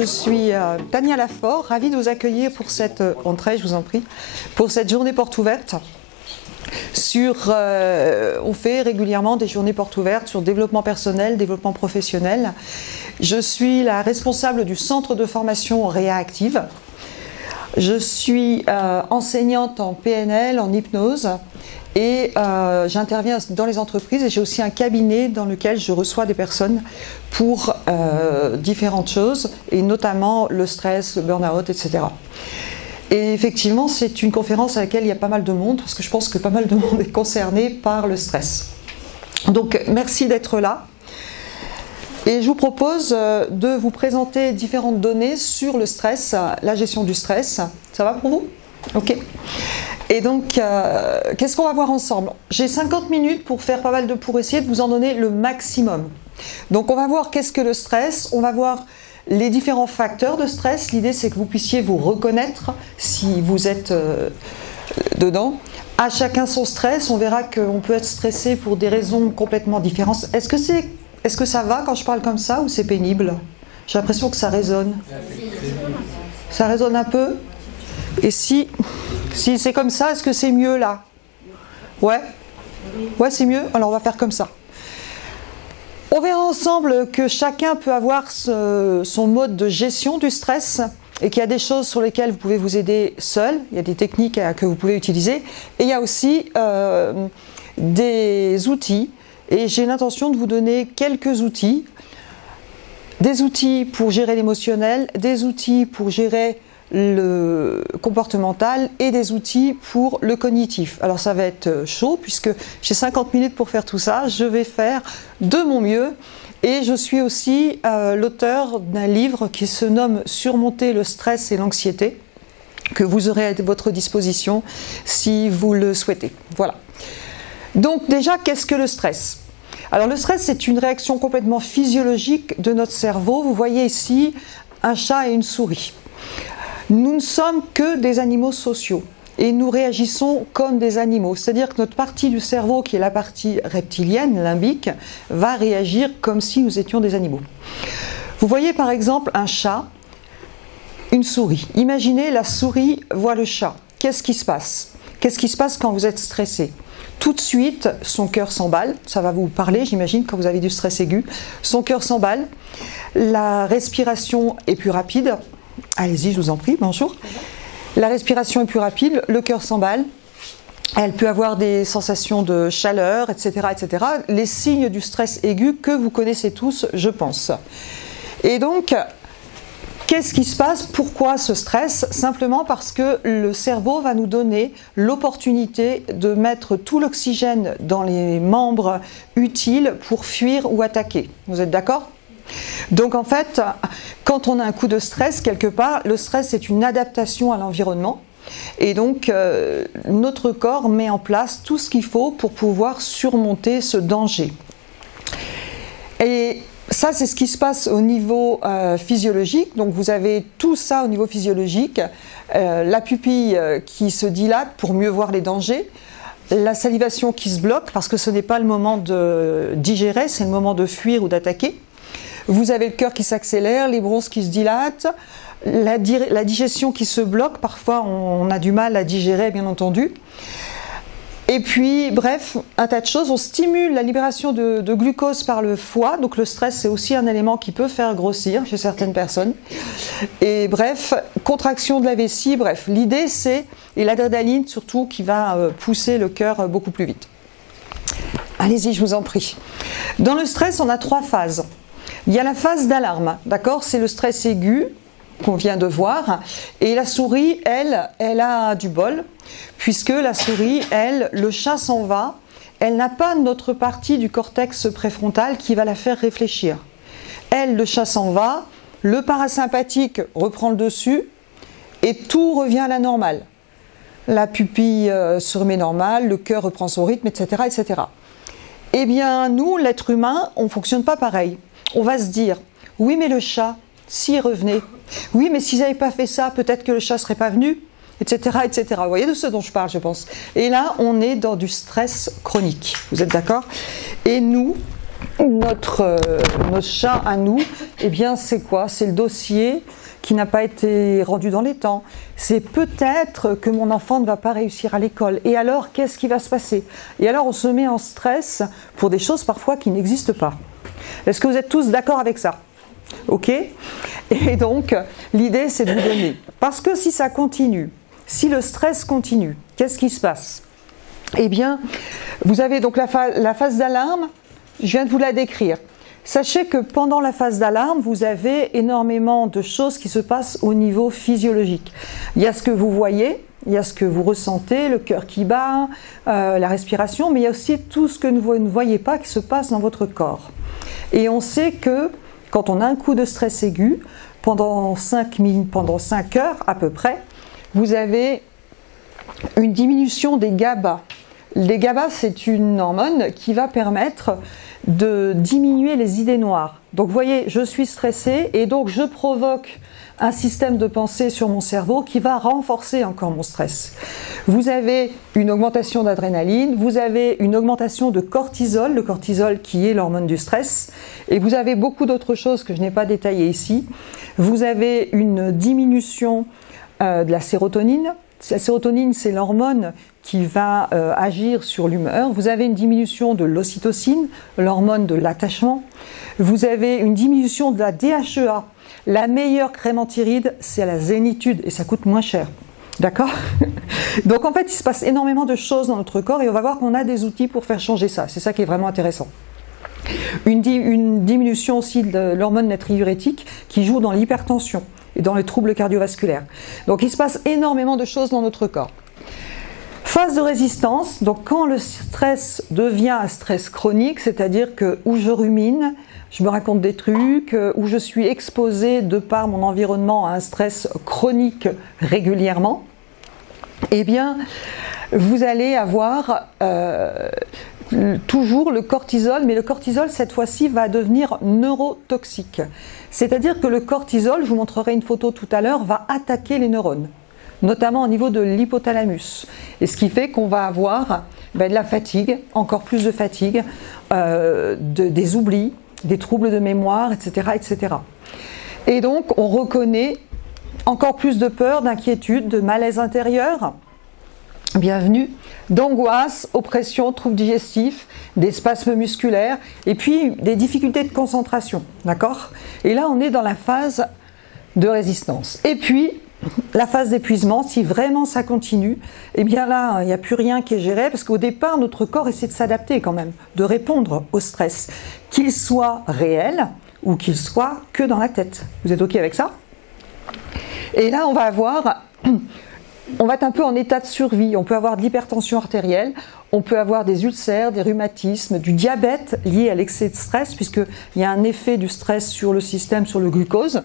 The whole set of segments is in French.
Je suis Tania Lafort, ravie de vous accueillir pour cette entrée, je vous en prie, pour cette journée porte ouverte. On fait régulièrement des journées portes ouvertes sur développement personnel, développement professionnel. Je suis la responsable du centre de formation Réa Active. Je suis enseignante en PNL, en hypnose et j'interviens dans les entreprises et j'ai aussi un cabinet dans lequel je reçois des personnes pour différentes choses et notamment le stress, le burn-out, etc. Et effectivement, c'est une conférence à laquelle il y a pas mal de monde parce que je pense que pas mal de monde est concerné par le stress. Donc merci d'être là. Et je vous propose de vous présenter différentes données sur le stress, la gestion du stress. Ça va pour vous? Ok. Et donc, qu'est-ce qu'on va voir ensemble? J'ai 50 minutes pour essayer de vous en donner le maximum. Donc, on va voir qu'est-ce que le stress, on va voir les différents facteurs de stress. L'idée, c'est que vous puissiez vous reconnaître si vous êtes dedans. À chacun son stress, on verra qu'on peut être stressé pour des raisons complètement différentes. Est-ce que ça va quand je parle comme ça ou c'est pénible? J'ai l'impression que ça résonne. Ça résonne un peu? Et si c'est comme ça, est-ce que c'est mieux là? Ouais? Ouais, c'est mieux? Alors on va faire comme ça. On verra ensemble que chacun peut avoir son mode de gestion du stress et qu'il y a des choses sur lesquelles vous pouvez vous aider seul. Il y a des techniques que vous pouvez utiliser. Et il y a aussi des outils. Et j'ai l'intention de vous donner quelques outils. Des outils pour gérer l'émotionnel, des outils pour gérer le comportemental et des outils pour le cognitif. Alors ça va être chaud puisque j'ai 50 minutes pour faire tout ça. Je vais faire de mon mieux et je suis aussi l'auteur d'un livre qui se nomme « Surmonter le stress et l'anxiété » que vous aurez à votre disposition si vous le souhaitez. Voilà. Donc déjà, qu'est-ce que le stress? Alors le stress, c'est une réaction complètement physiologique de notre cerveau. Vous voyez ici un chat et une souris. Nous ne sommes que des animaux sociaux et nous réagissons comme des animaux. C'est-à-dire que notre partie du cerveau, qui est la partie reptilienne, limbique, va réagir comme si nous étions des animaux. Vous voyez par exemple un chat, une souris. Imaginez la souris voit le chat. Qu'est-ce qui se passe? Qu'est-ce qui se passe quand vous êtes stressé? Tout de suite, son cœur s'emballe. Ça va vous parler, j'imagine, quand vous avez du stress aigu. Son cœur s'emballe. La respiration est plus rapide. Allez-y, je vous en prie, bonjour. La respiration est plus rapide, le cœur s'emballe, elle peut avoir des sensations de chaleur, etc., etc. Les signes du stress aigu que vous connaissez tous, je pense. Et donc, qu'est-ce qui se passe? Pourquoi ce stress? Simplement parce que le cerveau va nous donner l'opportunité de mettre tout l'oxygène dans les membres utiles pour fuir ou attaquer. Vous êtes d'accord? Donc en fait, quand on a un coup de stress quelque part, le stress c'est une adaptation à l'environnement et donc notre corps met en place tout ce qu'il faut pour pouvoir surmonter ce danger. Et ça c'est ce qui se passe au niveau physiologique, donc vous avez tout ça au niveau physiologique, la pupille qui se dilate pour mieux voir les dangers, la salivation qui se bloque parce que ce n'est pas le moment de digérer, c'est le moment de fuir ou d'attaquer. Vous avez le cœur qui s'accélère, les bronches qui se dilatent, la digestion qui se bloque, parfois on a du mal à digérer bien entendu. Et puis bref, un tas de choses, on stimule la libération de glucose par le foie, donc le stress c'est aussi un élément qui peut faire grossir chez certaines personnes. Et bref, contraction de la vessie, bref, l'idée c'est, et l'adrénaline surtout qui va pousser le cœur beaucoup plus vite. Allez-y, je vous en prie. Dans le stress, on a 3 phases. Il y a la phase d'alarme, d'accord? C'est le stress aigu qu'on vient de voir. Et la souris, elle a du bol, puisque la souris, le chat s'en va, elle n'a pas notre partie du cortex préfrontal qui va la faire réfléchir. Le chat s'en va, le parasympathique reprend le dessus, et tout revient à la normale. La pupille se remet normale, le cœur reprend son rythme, etc., etc. Eh bien, nous, l'être humain, on ne fonctionne pas pareil. On va se dire, oui mais le chat, s'il revenait, oui mais s'ils n'avaient pas fait ça, peut-être que le chat ne serait pas venu, etc., etc. Vous voyez de ce dont je parle, je pense. Et là, on est dans du stress chronique, vous êtes d'accord? Et nous, notre chat à nous, eh bien c'est quoi? C'est le dossier qui n'a pas été rendu dans les temps. C'est peut-être que mon enfant ne va pas réussir à l'école. Et alors, qu'est-ce qui va se passer? Et alors, on se met en stress pour des choses parfois qui n'existent pas. Est-ce que vous êtes tous d'accord avec ça? Ok? Et donc, l'idée, c'est de vous donner. Parce que si ça continue, si le stress continue, qu'est-ce qui se passe? Eh bien, vous avez donc la phase d'alarme, je viens de vous la décrire. Sachez que pendant la phase d'alarme, vous avez énormément de choses qui se passent au niveau physiologique. Il y a ce que vous voyez, il y a ce que vous ressentez, le cœur qui bat, la respiration, mais il y a aussi tout ce que vous ne voyez pas qui se passe dans votre corps. Et on sait que quand on a un coup de stress aigu, pendant 5 heures à peu près, vous avez une diminution des GABA. Les GABA, c'est une hormone qui va permettre de diminuer les idées noires. Donc vous voyez, je suis stressée et donc je provoque un système de pensée sur mon cerveau qui va renforcer encore mon stress. Vous avez une augmentation d'adrénaline, vous avez une augmentation de cortisol, le cortisol qui est l'hormone du stress, et vous avez beaucoup d'autres choses que je n'ai pas détaillées ici. Vous avez une diminution de la sérotonine. La sérotonine, c'est l'hormone qui va agir sur l'humeur. Vous avez une diminution de l'ocytocine, l'hormone de l'attachement. Vous avez une diminution de la DHEA. La meilleure crème anti-rides, c'est la zénitude et ça coûte moins cher. D'accord? Donc en fait, il se passe énormément de choses dans notre corps et on va voir qu'on a des outils pour faire changer ça. C'est ça qui est vraiment intéressant. Une diminution aussi de l'hormone natriurétique qui joue dans l'hypertension et dans les troubles cardiovasculaires. Donc il se passe énormément de choses dans notre corps. Phase de résistance, donc quand le stress devient un stress chronique, c'est-à-dire que où je rumine, je me raconte des trucs, où je suis exposée de par mon environnement à un stress chronique régulièrement, eh bien vous allez avoir toujours le cortisol, mais le cortisol cette fois-ci va devenir neurotoxique. C'est-à-dire que le cortisol, je vous montrerai une photo tout à l'heure, va attaquer les neurones, notamment au niveau de l'hypothalamus. Et ce qui fait qu'on va avoir de la fatigue, encore plus de fatigue, des oublis, des troubles de mémoire, etc., etc. Et donc on reconnaît encore plus de peur, d'inquiétude, de malaise intérieur, bienvenue, d'angoisse, oppression, troubles digestifs, des spasmes musculaires, et puis des difficultés de concentration, d'accord? Et là on est dans la phase de résistance. Et puis la phase d'épuisement, si vraiment ça continue, eh bien là, il n'y a plus rien qui est géré, parce qu'au départ, notre corps essaie de s'adapter quand même, de répondre au stress, qu'il soit réel ou qu'il soit que dans la tête. Vous êtes OK avec ça? Et là, on va être un peu en état de survie. On peut avoir de l'hypertension artérielle, on peut avoir des ulcères, des rhumatismes, du diabète lié à l'excès de stress, puisqu'il y a un effet du stress sur le système, sur le glucose,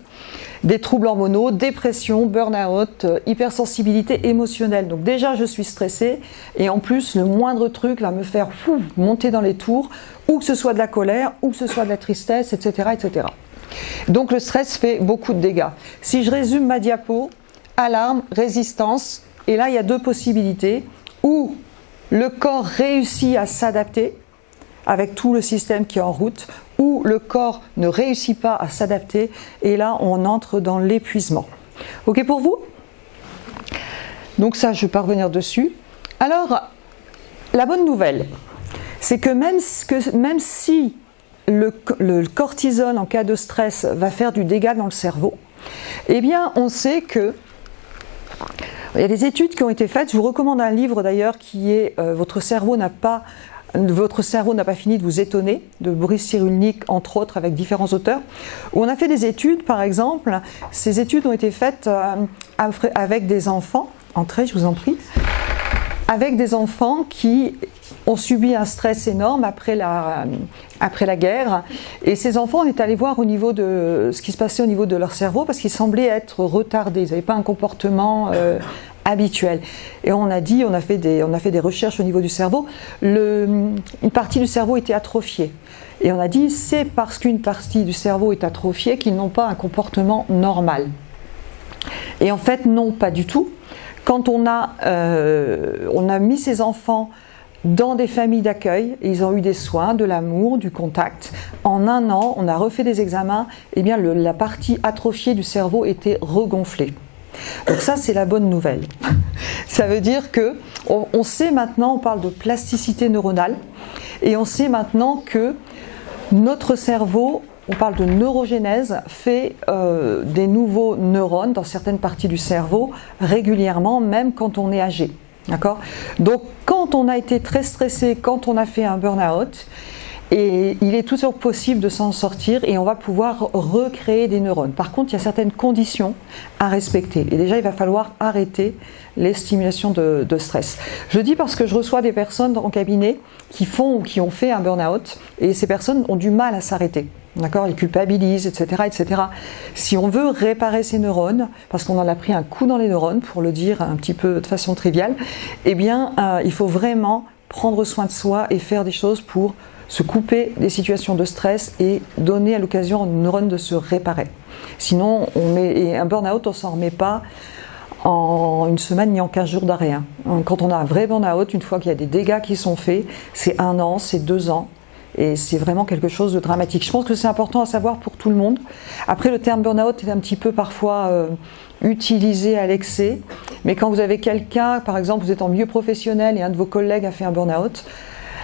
des troubles hormonaux, dépression, burn-out, hypersensibilité émotionnelle. Donc déjà, je suis stressée et en plus, le moindre truc va me faire monter dans les tours, ou que ce soit de la colère, ou que ce soit de la tristesse, etc., etc. Donc le stress fait beaucoup de dégâts. Si je résume ma diapo, alarme, résistance, et là il y a deux possibilités, où le corps réussit à s'adapter avec tout le système qui est en route, ou le corps ne réussit pas à s'adapter, et là on entre dans l'épuisement. Ok pour vous? Donc ça, je ne vais pas revenir dessus. Alors, la bonne nouvelle, c'est que même si le cortisol en cas de stress va faire du dégât dans le cerveau, eh bien on sait que il y a des études qui ont été faites. Je vous recommande un livre d'ailleurs qui est Votre cerveau n'a pas fini de vous étonner, de Boris Cyrulnik, entre autres, avec différents auteurs, où on a fait des études, par exemple. Ces études ont été faites avec des enfants, entrez, je vous en prie, avec des enfants qui ont subi un stress énorme après la guerre. Et ces enfants, on est allé voir au niveau de ce qui se passait au niveau de leur cerveau, parce qu'ils semblaient être retardés, ils n'avaient pas un comportement habituel. Et on a fait des recherches au niveau du cerveau. Une partie du cerveau était atrophiée. Et on a dit, c'est parce qu'une partie du cerveau est atrophiée qu'ils n'ont pas un comportement normal. Et en fait, non, pas du tout. Quand on a mis ces enfants dans des familles d'accueil, ils ont eu des soins, de l'amour, du contact. En un an, on a refait des examens, et bien la partie atrophiée du cerveau était regonflée. Donc ça, c'est la bonne nouvelle. Ça veut dire que on sait maintenant, on parle de plasticité neuronale, et on sait maintenant que notre cerveau, on parle de neurogénèse, fait des nouveaux neurones dans certaines parties du cerveau régulièrement, même quand on est âgé. D'accord ? Donc quand on a été très stressé, quand on a fait un burn-out, et il est toujours possible de s'en sortir et on va pouvoir recréer des neurones. Par contre, il y a certaines conditions à respecter. Et déjà, il va falloir arrêter les stimulations de stress. Je dis parce que je reçois des personnes en cabinet qui font ou qui ont fait un burn-out et ces personnes ont du mal à s'arrêter. D'accord, ils culpabilisent, etc., etc. Si on veut réparer ces neurones, parce qu'on en a pris un coup dans les neurones, pour le dire un petit peu de façon triviale, eh bien, il faut vraiment prendre soin de soi et faire des choses pour se couper des situations de stress et donner à l'occasion aux neurones de se réparer. Sinon, un burn-out, on ne s'en remet pas en une semaine ni en 15 jours d'arrêt. Quand on a un vrai burn-out, une fois qu'il y a des dégâts qui sont faits, c'est 1 an, c'est 2 ans. Et c'est vraiment quelque chose de dramatique. Je pense que c'est important à savoir pour tout le monde. Après, le terme burn-out est un petit peu parfois utilisé à l'excès. Mais quand vous avez quelqu'un, par exemple, vous êtes en milieu professionnel et un de vos collègues a fait un burn-out,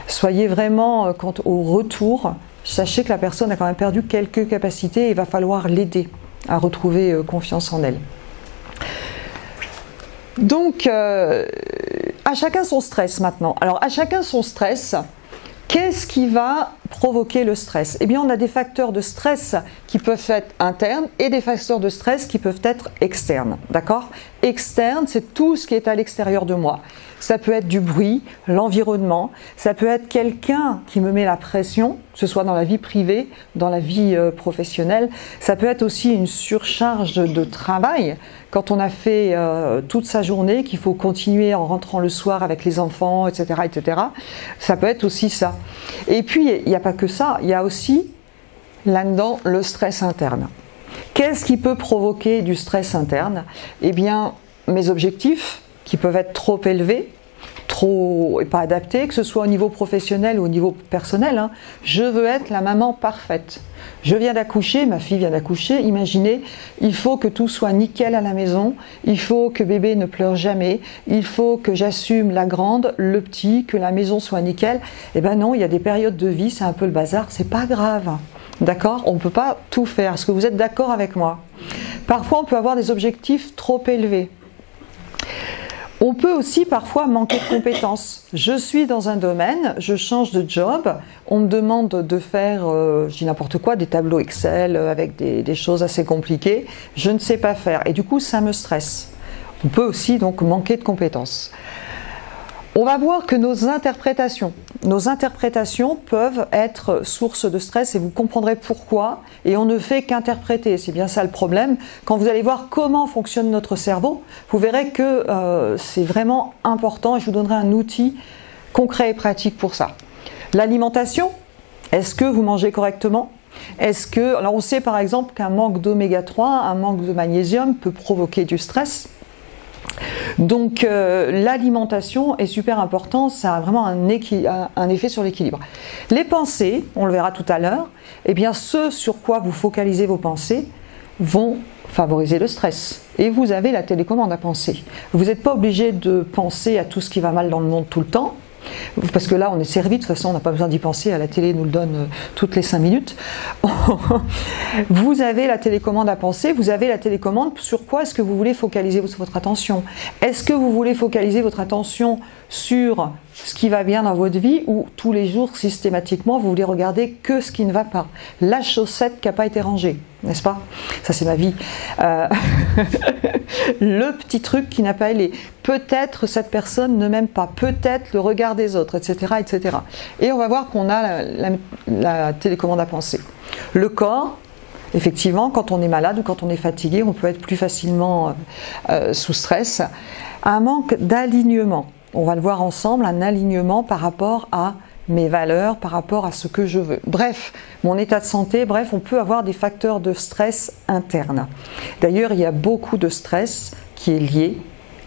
soyez vraiment, quand au retour, sachez que la personne a quand même perdu quelques capacités et il va falloir l'aider à retrouver confiance en elle. Donc, à chacun son stress maintenant. Alors, à chacun son stress. Qu'est-ce qui va provoquer le stress? Eh bien, on a des facteurs de stress qui peuvent être internes et des facteurs de stress qui peuvent être externes. D'accord? Externe, c'est tout ce qui est à l'extérieur de moi. Ça peut être du bruit, l'environnement, ça peut être quelqu'un qui me met la pression, que ce soit dans la vie privée, dans la vie professionnelle. Ça peut être aussi une surcharge de travail. Quand on a fait toute sa journée, qu'il faut continuer en rentrant le soir avec les enfants, etc., etc., ça peut être aussi ça. Et puis, il n'y a pas que ça, il y a aussi là-dedans le stress interne. Qu'est-ce qui peut provoquer du stress interne? Eh bien, mes objectifs, qui peuvent être trop élevés, trop et pas adaptés, que ce soit au niveau professionnel ou au niveau personnel. Je veux être la maman parfaite. Je viens d'accoucher, ma fille vient d'accoucher, imaginez, il faut que tout soit nickel à la maison, il faut que bébé ne pleure jamais, il faut que j'assume la grande, le petit, que la maison soit nickel. Eh ben non, il y a des périodes de vie, c'est un peu le bazar, c'est pas grave. D'accord? On ne peut pas tout faire. Est-ce que vous êtes d'accord avec moi? Parfois, on peut avoir des objectifs trop élevés. On peut aussi parfois manquer de compétences. Je suis dans un domaine, je change de job, on me demande de faire, je dis n'importe quoi, des tableaux Excel avec des choses assez compliquées. Je ne sais pas faire et du coup ça me stresse. On peut aussi donc manquer de compétences. On va voir que nos interprétations peuvent être source de stress et vous comprendrez pourquoi. Et on ne fait qu'interpréter, c'est bien ça le problème. Quand vous allez voir comment fonctionne notre cerveau, vous verrez que c'est vraiment important et je vous donnerai un outil concret et pratique pour ça. L'alimentation, est-ce que vous mangez correctement? Alors on sait par exemple qu'un manque d'oméga 3, un manque de magnésium peut provoquer du stress. Donc l'alimentation est super important, ça a vraiment un effet sur l'équilibre. Les pensées, on le verra tout à l'heure, eh bien ce sur quoi vous focalisez vos pensées vont favoriser le stress. Et vous avez la télécommande à penser. Vous n'êtes pas obligé de penser à tout ce qui va mal dans le monde tout le temps, parce que là on est servi, de toute façon on n'a pas besoin d'y penser, à la télé nous le donne toutes les 5 minutes. Vous avez la télécommande à penser, vous avez la télécommande sur quoi est-ce que vous voulez focaliser votre attention. Est-ce que vous voulez focaliser votre attention sur ce qui va bien dans votre vie ou tous les jours systématiquement vous voulez regarder que ce qui ne va pas, la chaussette qui n'a pas été rangée, n'est-ce pas? Ça c'est ma vie. Le petit truc qui n'a pas allé. Peut-être cette personne ne m'aime pas, peut-être le regard des autres, etc., etc. Et on va voir qu'on a la télécommande à penser. Le corps, effectivement, quand on est malade ou quand on est fatigué, on peut être plus facilement sous stress. Un manque d'alignement. On va le voir ensemble, un alignement par rapport à mes valeurs, par rapport à ce que je veux. Bref, mon état de santé, bref, on peut avoir des facteurs de stress internes. D'ailleurs, il y a beaucoup de stress qui est lié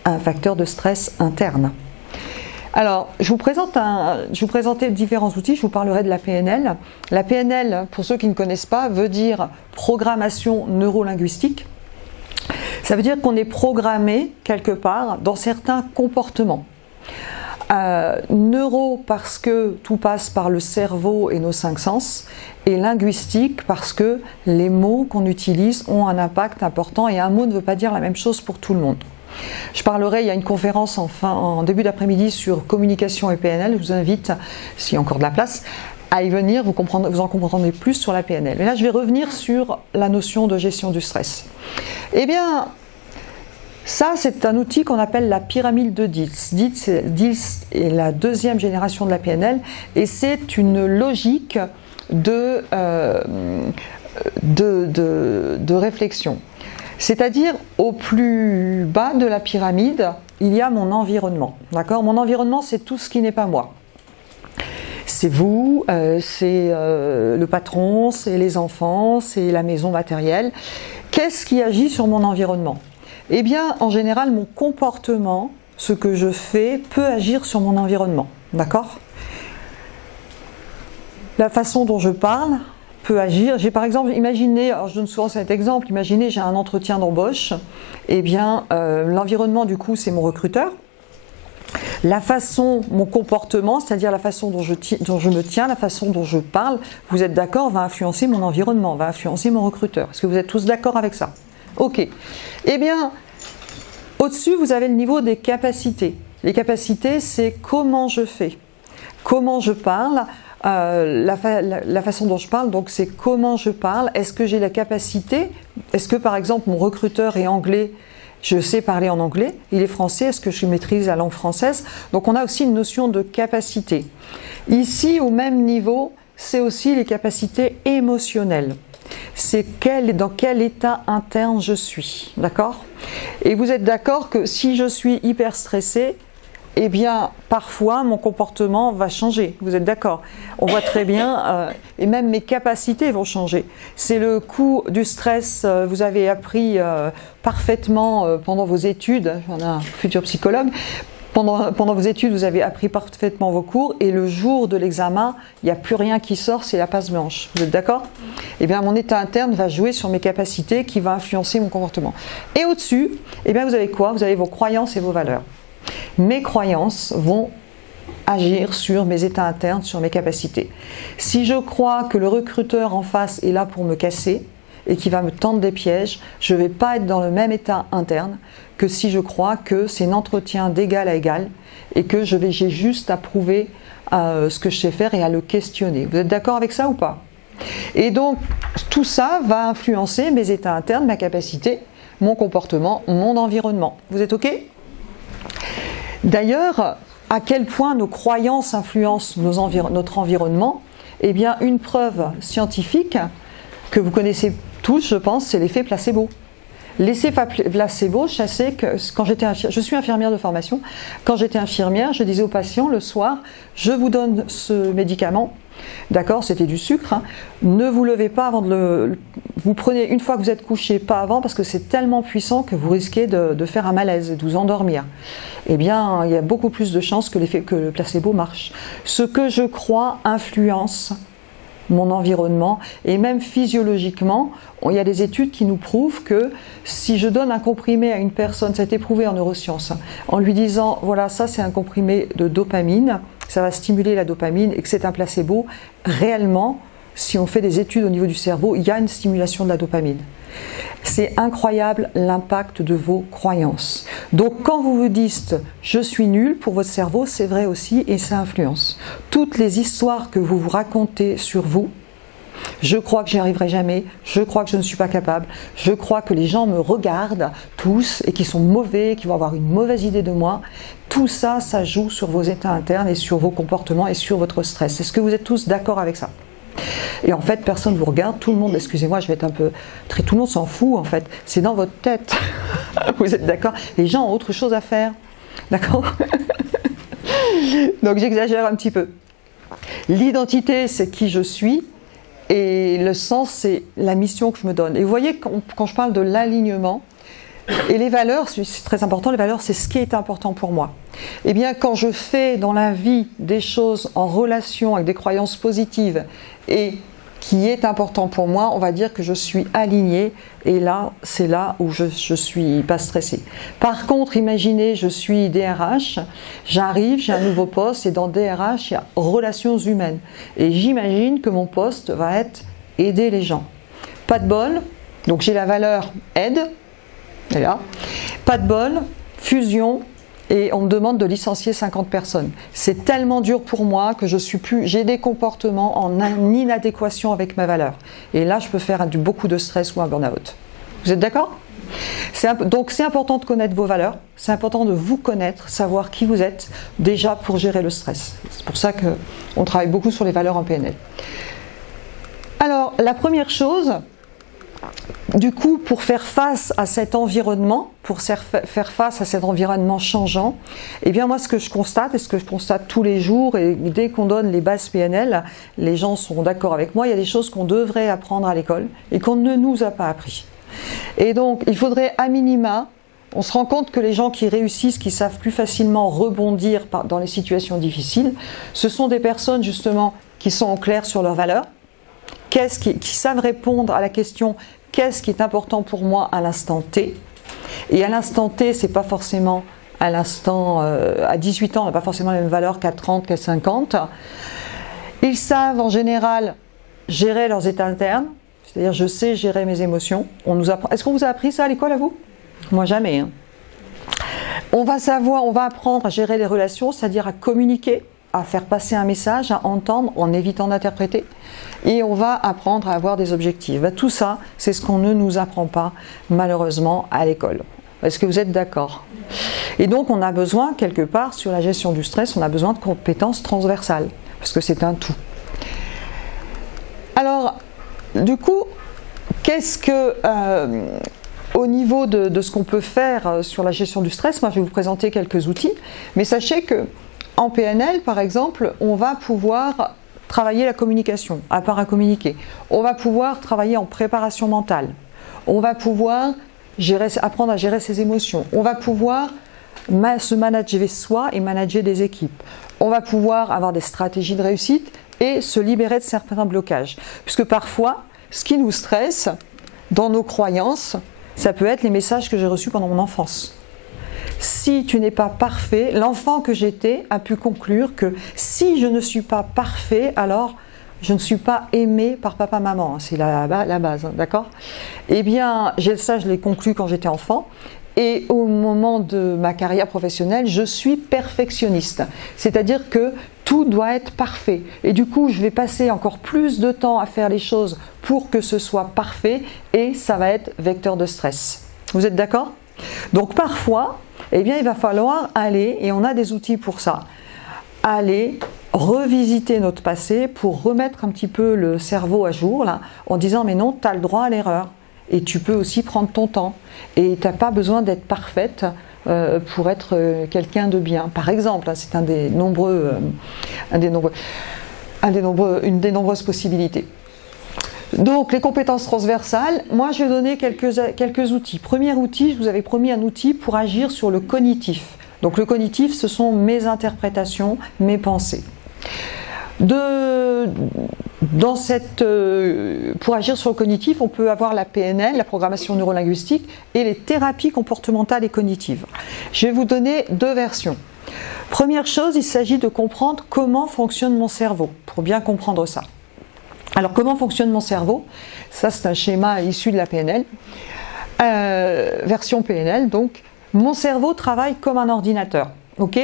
à un facteur de stress interne. Alors, je vous présentais différents outils, je vous parlerai de la PNL. La PNL, pour ceux qui ne connaissent pas, veut dire programmation neurolinguistique. Ça veut dire qu'on est programmé quelque part dans certains comportements. Neuro parce que tout passe par le cerveau et nos 5 sens, et linguistique parce que les mots qu'on utilise ont un impact important et un mot ne veut pas dire la même chose pour tout le monde. Je parlerai, il y a une conférence en début d'après-midi sur communication et PNL, je vous invite, s'il y a encore de la place, à y venir, vous en comprendrez plus sur la PNL. Mais là, je vais revenir sur la notion de gestion du stress. Eh bien, ça, c'est un outil qu'on appelle la pyramide de Diels. Diels est la 2e génération de la PNL et c'est une logique de réflexion. C'est-à-dire, au plus bas de la pyramide, il y a mon environnement. D'accord ? Mon environnement, c'est tout ce qui n'est pas moi. C'est vous, c'est le patron, c'est les enfants, c'est la maison matérielle. Qu'est-ce qui agit sur mon environnement ? Eh bien, en général, mon comportement, ce que je fais, peut agir sur mon environnement. D'accord ? La façon dont je parle peut agir. J'ai par exemple, imaginez, alors je donne souvent cet exemple, imaginez j'ai un entretien d'embauche, eh bien l'environnement du coup c'est mon recruteur. La façon, mon comportement, c'est-à-dire la façon dont je me tiens, la façon dont je parle, vous êtes d'accord, va influencer mon environnement, va influencer mon recruteur. Est-ce que vous êtes tous d'accord avec ça? Ok. Eh bien, au-dessus, vous avez le niveau des capacités. Les capacités, c'est comment je fais, comment je parle, la façon dont je parle, donc c'est comment je parle. Est-ce que j'ai la capacité? Est-ce que par exemple mon recruteur est anglais? Je sais parler en anglais, il est français, est-ce que je maîtrise la langue française? Donc on a aussi une notion de capacité. Ici, au même niveau, c'est aussi les capacités émotionnelles. C'est dans quel état interne je suis, d'accord? Et vous êtes d'accord que si je suis hyper stressée, eh bien, parfois, mon comportement va changer. Vous êtes d'accord? On voit très bien, et même mes capacités vont changer. C'est le coût du stress. Vous avez appris parfaitement pendant vos études, j'en ai un futur psychologue, pendant vos études, vous avez appris parfaitement vos cours, et le jour de l'examen, il n'y a plus rien qui sort, c'est la passe blanche. Vous êtes d'accord? Eh bien, mon état interne va jouer sur mes capacités, qui va influencer mon comportement. Et au-dessus, eh bien, vous avez quoi? Vous avez vos croyances et vos valeurs. Mes croyances vont agir sur mes états internes, sur mes capacités. Si je crois que le recruteur en face est là pour me casser et qu'il va me tendre des pièges, je ne vais pas être dans le même état interne que si je crois que c'est un entretien d'égal à égal et que j'ai juste à prouver ce que je sais faire et à le questionner. Vous êtes d'accord avec ça ou pas? Et donc, tout ça va influencer mes états internes, ma capacité, mon comportement, mon environnement. Vous êtes OK? D'ailleurs, à quel point nos croyances influencent notre environnement? Eh bien, une preuve scientifique que vous connaissez tous, je pense, c'est l'effet placebo. L'effet placebo, je sais que quand je suis infirmière de formation, quand j'étais infirmière, je disais aux patients le soir, je vous donne ce médicament, d'accord, c'était du sucre, hein, ne vous levez pas avant vous prenez une fois que vous êtes couché, pas avant, parce que c'est tellement puissant que vous risquez de faire un malaise et de vous endormir. Eh bien, il y a beaucoup plus de chances que le placebo marche. Ce que je crois influence mon environnement, et même physiologiquement, il y a des études qui nous prouvent que si je donne un comprimé à une personne, ça a été prouvé en neurosciences, en lui disant voilà, ça c'est un comprimé de dopamine, ça va stimuler la dopamine, et que c'est un placebo, réellement, si on fait des études au niveau du cerveau, il y a une stimulation de la dopamine. C'est incroyable l'impact de vos croyances. Donc quand vous vous dites « je suis nul » pour votre cerveau, c'est vrai aussi et ça influence. Toutes les histoires que vous vous racontez sur vous, je crois que j'y arriverai jamais, je crois que je ne suis pas capable, je crois que les gens me regardent tous et qu'ils sont mauvais, qu'ils vont avoir une mauvaise idée de moi, tout ça, ça joue sur vos états internes et sur vos comportements et sur votre stress. Est-ce que vous êtes tous d'accord avec ça? Et en fait, personne ne vous regarde, tout le monde, excusez-moi, je vais être un peu... Tout le monde s'en fout, en fait. C'est dans votre tête. Vous êtes d'accord? Les gens ont autre chose à faire. D'accord? Donc j'exagère un petit peu. L'identité, c'est qui je suis. Et le sens, c'est la mission que je me donne. Et vous voyez, quand je parle de l'alignement, Et les valeurs, c'est très important, les valeurs, c'est ce qui est important pour moi. Eh bien, quand je fais dans la vie des choses en relation avec des croyances positives et qui est important pour moi, on va dire que je suis alignée et là, c'est là où je suis pas stressée. Par contre, imaginez, je suis DRH, j'arrive, j'ai un nouveau poste et dans DRH, il y a relations humaines. Et j'imagine que mon poste va être aider les gens. Pas de bol, donc j'ai la valeur aide, et là, pas de bol, fusion, et on me demande de licencier 50 personnes. C'est tellement dur pour moi que j'ai des comportements en inadéquation avec ma valeur. Et là, je peux faire beaucoup de stress ou un burn-out. Vous êtes d'accord ? Donc c'est important de connaître vos valeurs, c'est important de vous connaître, savoir qui vous êtes, déjà pour gérer le stress. C'est pour ça qu'on travaille beaucoup sur les valeurs en PNL. Alors, la première chose, du coup, pour faire face à cet environnement, changeant, eh bien moi ce que je constate, et ce que je constate tous les jours, et dès qu'on donne les bases PNL, les gens sont d'accord avec moi, il y a des choses qu'on devrait apprendre à l'école et qu'on ne nous a pas appris. Et donc, il faudrait à minima, on se rend compte que les gens qui réussissent, qui savent plus facilement rebondir dans les situations difficiles, ce sont des personnes justement qui sont au clair sur leurs valeurs, qui savent répondre à la question qu'est-ce qui est important pour moi à l'instant T. Et à l'instant T, c'est pas forcément à l'instant, à 18 ans, on n'a pas forcément la même valeur qu'à 30, qu'à 50. Ils savent en général gérer leurs états internes, c'est-à-dire je sais gérer mes émotions. Est-ce qu'on vous a appris ça à l'école à vous? Moi jamais. Hein. On va apprendre à gérer les relations, c'est-à-dire à communiquer, à faire passer un message, à entendre en évitant d'interpréter. Et on va apprendre à avoir des objectifs. Tout ça, c'est ce qu'on ne nous apprend pas, malheureusement, à l'école. Est-ce que vous êtes d'accord? Et donc, on a besoin, quelque part, sur la gestion du stress, on a besoin de compétences transversales, parce que c'est un tout. Alors, du coup, au niveau de ce qu'on peut faire sur la gestion du stress, moi, je vais vous présenter quelques outils, mais sachez que en PNL, par exemple, on va pouvoir travailler la communication, apprendre à communiquer. On va pouvoir travailler en préparation mentale. On va pouvoir apprendre à gérer ses émotions. On va pouvoir se manager soi et manager des équipes. On va pouvoir avoir des stratégies de réussite et se libérer de certains blocages. Puisque parfois, ce qui nous stresse dans nos croyances, ça peut être les messages que j'ai reçus pendant mon enfance. Si tu n'es pas parfait, l'enfant que j'étais a pu conclure que si je ne suis pas parfait, alors je ne suis pas aimé par papa-maman. C'est la base, d'accord? Eh bien, ça, je l'ai conclu quand j'étais enfant. Et au moment de ma carrière professionnelle, je suis perfectionniste. C'est-à-dire que tout doit être parfait. Et du coup, je vais passer encore plus de temps à faire les choses pour que ce soit parfait. Et ça va être vecteur de stress. Vous êtes d'accord? Donc parfois, eh bien, il va falloir aller, et on a des outils pour ça, aller revisiter notre passé pour remettre un petit peu le cerveau à jour, là, en disant mais non, tu as le droit à l'erreur. Et tu peux aussi prendre ton temps. Et tu n'as pas besoin d'être parfaite pour être quelqu'un de bien. Par exemple, c'est une des nombreuses possibilités. Donc, les compétences transversales, moi je vais donner quelques outils. Premier outil, je vous avais promis un outil pour agir sur le cognitif. Donc, le cognitif, ce sont mes interprétations, mes pensées. Pour agir sur le cognitif, on peut avoir la PNL, la programmation neurolinguistique, et les thérapies comportementales et cognitives. Je vais vous donner deux versions. Première chose, il s'agit de comprendre comment fonctionne mon cerveau, pour bien comprendre ça. Alors, comment fonctionne mon cerveau? Ça, c'est un schéma issu de la PNL, version PNL. Donc, mon cerveau travaille comme un ordinateur, ok?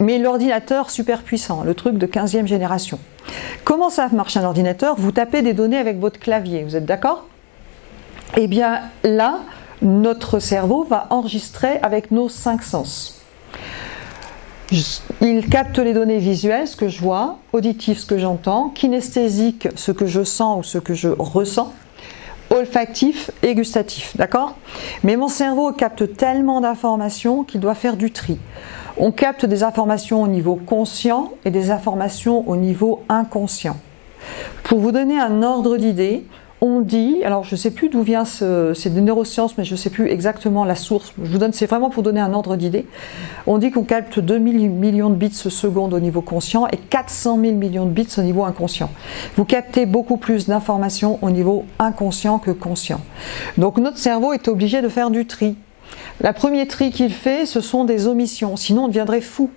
Mais l'ordinateur super puissant, le truc de 15e génération. Comment ça marche un ordinateur? Vous tapez des données avec votre clavier, vous êtes d'accord? Eh bien là, notre cerveau va enregistrer avec nos 5 sens. Il capte les données visuelles, ce que je vois, auditif, ce que j'entends, kinesthésique, ce que je sens ou ce que je ressens, olfactif et gustatif, d'accord? Mais mon cerveau capte tellement d'informations qu'il doit faire du tri. On capte des informations au niveau conscient et des informations au niveau inconscient. Pour vous donner un ordre d'idée, on dit, alors je ne sais plus d'où vient, c'est des neurosciences, mais je ne sais plus exactement la source, je vous donne, c'est vraiment pour donner un ordre d'idée. On dit qu'on capte 2000 millions de bits seconde au niveau conscient et 400 000 millions de bits au niveau inconscient. Vous captez beaucoup plus d'informations au niveau inconscient que conscient. Donc notre cerveau est obligé de faire du tri. Le premier tri qu'il fait, ce sont des omissions, sinon on deviendrait fou.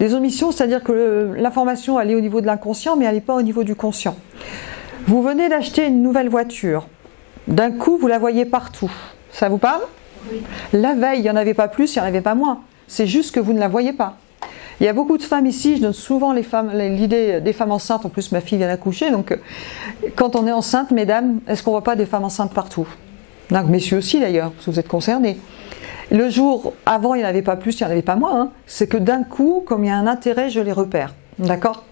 Des omissions, c'est-à-dire que l'information elle est au niveau de l'inconscient, mais elle n'est pas au niveau du conscient. Vous venez d'acheter une nouvelle voiture. D'un coup, vous la voyez partout. Ça vous parle? Oui. La veille, il n'y en avait pas plus, il n'y en avait pas moins. C'est juste que vous ne la voyez pas. Il y a beaucoup de femmes ici, je donne souvent l'idée des femmes enceintes. En plus, ma fille vient d'accoucher. Donc, quand on est enceinte, mesdames, est-ce qu'on ne voit pas des femmes enceintes partout? Donc, messieurs aussi d'ailleurs, parce que vous êtes concernés. Le jour avant, il n'y en avait pas plus, il n'y en avait pas moins. Hein. C'est que d'un coup, comme il y a un intérêt, je les repère. D'accord?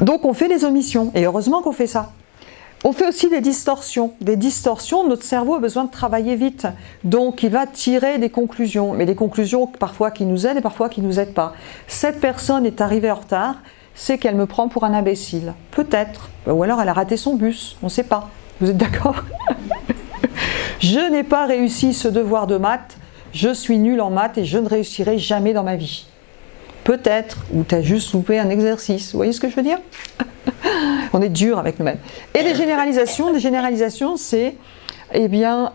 Donc on fait des omissions, et heureusement qu'on fait ça. On fait aussi des distorsions. Des distorsions, notre cerveau a besoin de travailler vite. Donc il va tirer des conclusions, mais des conclusions parfois qui nous aident et parfois qui ne nous aident pas. Cette personne est arrivée en retard, c'est qu'elle me prend pour un imbécile. Peut-être. Ou alors elle a raté son bus, on ne sait pas. Vous êtes d'accord? Je n'ai pas réussi ce devoir de maths, je suis nulle en maths et je ne réussirai jamais dans ma vie. Peut-être, ou tu as juste loupé un exercice. Vous voyez ce que je veux dire? On est dur avec nous-mêmes. Et des généralisations, c'est, eh bien,